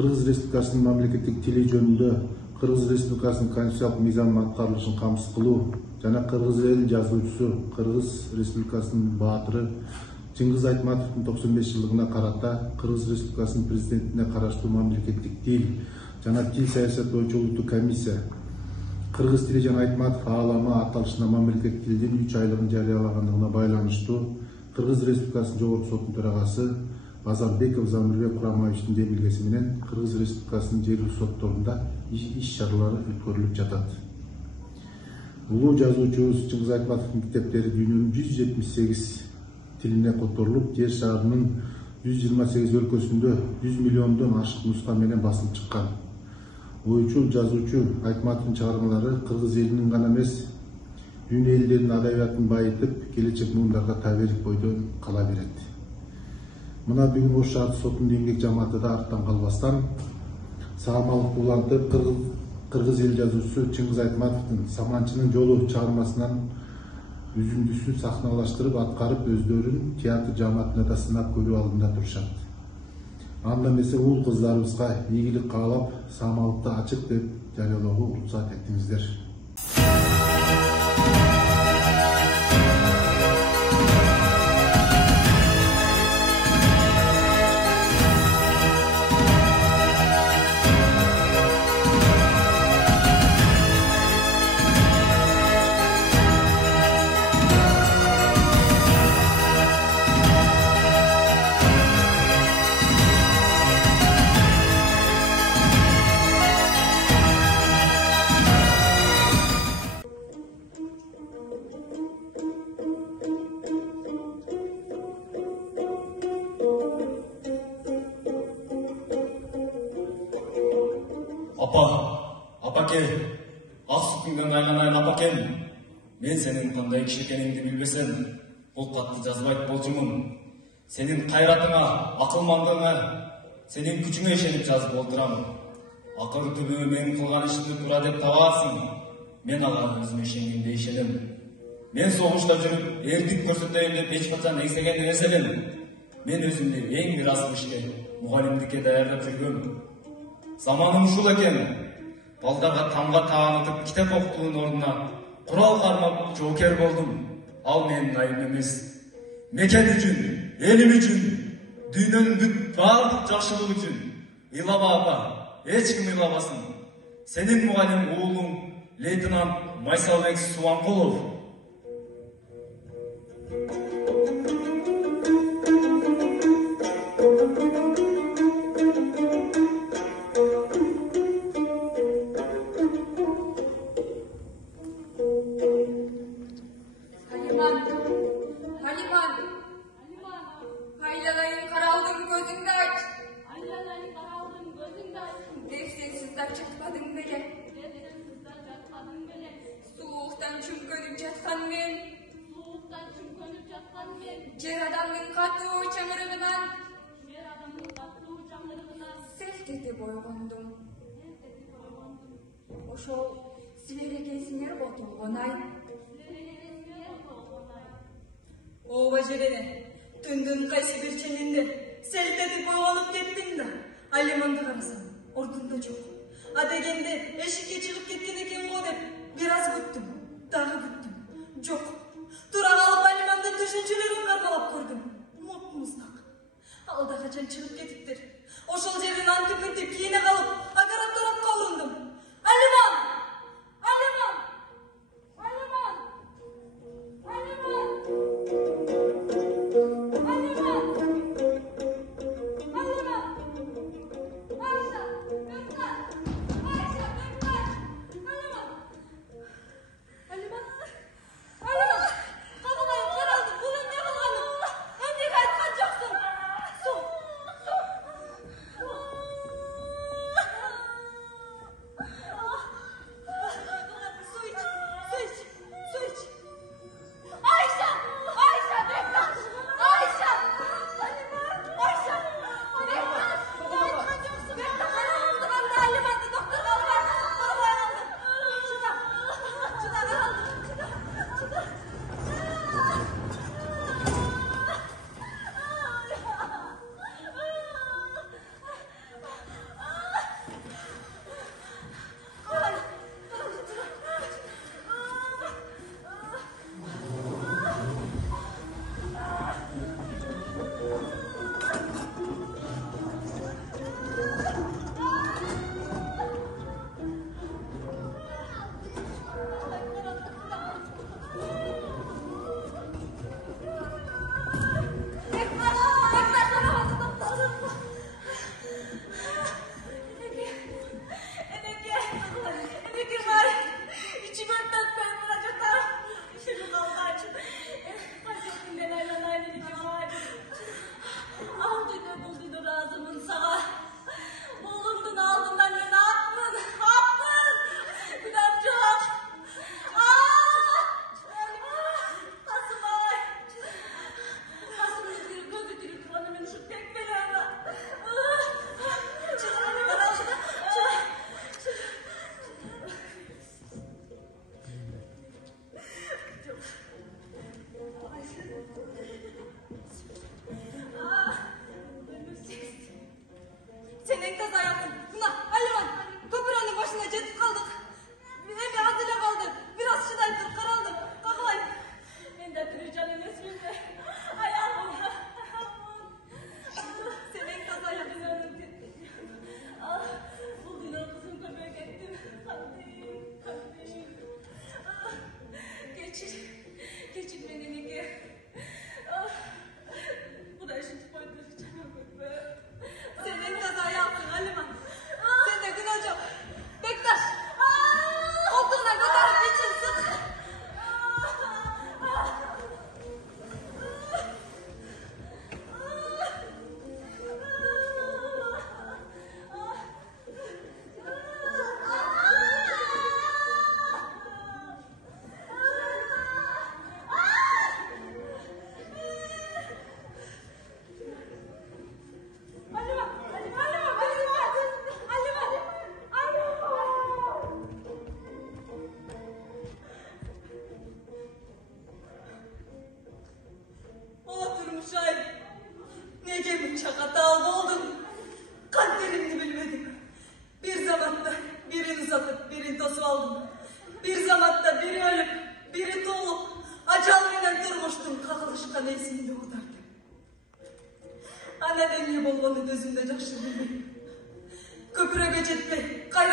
Кыргыз Республикасынын мамлекеттик тили жөнүндө Кыргыз Республикасынын конституциялык мыйзамынын аткарылышын камсыз кылуу жана кыргыз эл жазуучусу, Кыргыз Республикасынын баатыры Чыңгыз Айтматовдун 95 жылдыгына карата Кыргыз Республикасынын президентине караштуу мамлекеттик тил жана тил саясаты боюнча улуттук комиссия кыргыз тили жана Айтматов ааламы аталышына мамлекеттик тилдин 3 айлыгын жарыялагандыгына байланыштуу Кыргыз Республикасынын жогорку сотунун төрагасы Базарбеков Замирбек Курамаевичтин демилгеси менен Кыргыз Республикасынын жергиликтүү сотторунда иш чаралары өткөрүлүп жатат. Улуу жазуучубуз Чыңгыз Айтматовдун китептери дүйнөнүн 178 тилине которулуп, жер шарынын 128 өлкөсүндө 100 миллиондон ашык нуска менен басылып чыккан. Оюучу, жазуучу Айтматовдун чыгармалары кыргыз элинин гана эмес, дүйнө элдеринин адабиятын байытып, келечек муундарга табелик бойдон кала берет. Мына бүгүн Ош шаардык сотунун эмгек жамааты да арттан калбастан саамалык улантып, кыргыз эл жазуучусу Чыңгыз Айтматовдун Саманчынын жолу чыгармасынан үзүндүсүн сахналаштырып аткарып, өздөрүн театр жамаатына да сынап көрүү алдында турушат. Анда эмесе уул кыздарыбызга ийгилик каалап, саамалыкты ачык деп жарыялоого уруксат этиңиздер. Апаке, ак сүтүңдөн айганайын апакем. Мен сенин кандай киши экениңди билбесем, бул катты жазбайт болчумун. Сенин кайратыңа, акылмандыгыңа, сенин күчүңө ишенип жазып олтурам. Акыр түбү мен кылган ишимди туура деп табасың. Мен ага өзүмө ишенгенде ишенем. Мен согушта жүрүп, эрдик көрсөтөйүн деп эч качан эңсеген эмес элем. Мен өзүмдү эң бир асыл ишке, мугалимдикке даярдап жүргөм. Заманым ушул экен. Балдарга тамга таанытып китеп окутуунун ордуна курал кармап жоокер болдум. Ал менин айыбым эмес. Мекен үчүн, элим үчүн, дүйнөнүн бүт баардык жакшылык үчүн. Ыйлаба апа, эч ким ыйлабасын. Сенин мугалим уулуң лейтенант Майсалбек Субанкулов. Жер адамдын катуу чаңырыгынан селт этип ойгондум. Ошол силер экенсиңер го Толгонай. Ооба жерене, түндүн кайсы бир ченинде селт этип ойгонуп кеттим да, Алиманды карасам, ордунда жок. А дегенде эшикке чыгып кеткен экен го деп бир аз күттүм, дагы күттүм. Жок. Тура калып Алимандын түшүнчөлөрүн кармалап көрдүм. Муп-муздак. Алда качан чыгып кетиптир. Ошол жерден антип-мынтип кийине калып, операторатка урундум. Алиман! Алиман! Алиман! Алиман! Алиман! Алиман! Айша! Бектар! Айша! Бектар! Алиман! Алиман! Алиман! Кабылайым, каралдым, бул эмне кылганым? Эмнеге айткан жоксуң? Суу!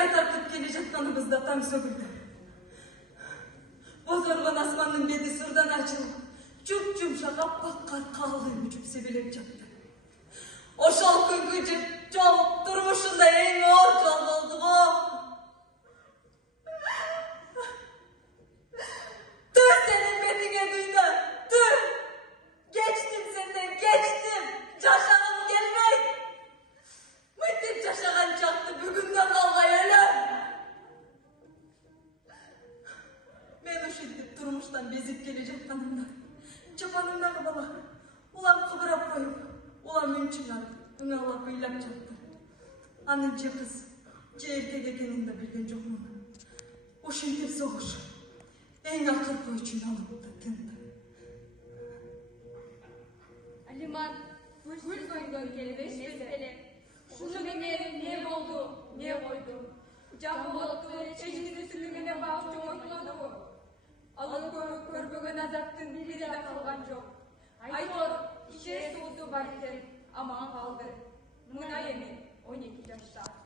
ай тартып келе жатқаныбызда таң сөгілді. Бозорған асманның беті сырдан ашылып, жұп-жұмшақ аппақ қар қалың ұшып себелеп жатты. Ошол күнгү жол турмушунда эң оор жол болду го. Түр сенин бетиңе дүйнө, түр. Geçtim senden, geçtim. Жашагым келбейт. Мынтип жашаган чакты бүгүндөн калгай элем. Мен ушинтип турмуштан безип келе жатканымда, чапанымдагы бала улам кыбырап коюп, улам үн чыгарып, ыңалап ыйлап жатты. Анын же кыз, же эркек экенин да билген жокмун. Ушинтип согуш эң акыркы үчүн алып да тынды. Алиман, гүл көйгөн келбеш эле. Шуну менен не болду, не койду. Жамбылыкту чечиндин сүлүгүнө багып чоңойтулду. Алын көрбөгөн азаптын бири да калган жок. Айтор, ишер суусу бар экен, аман калды. Мына эми 12 жашта.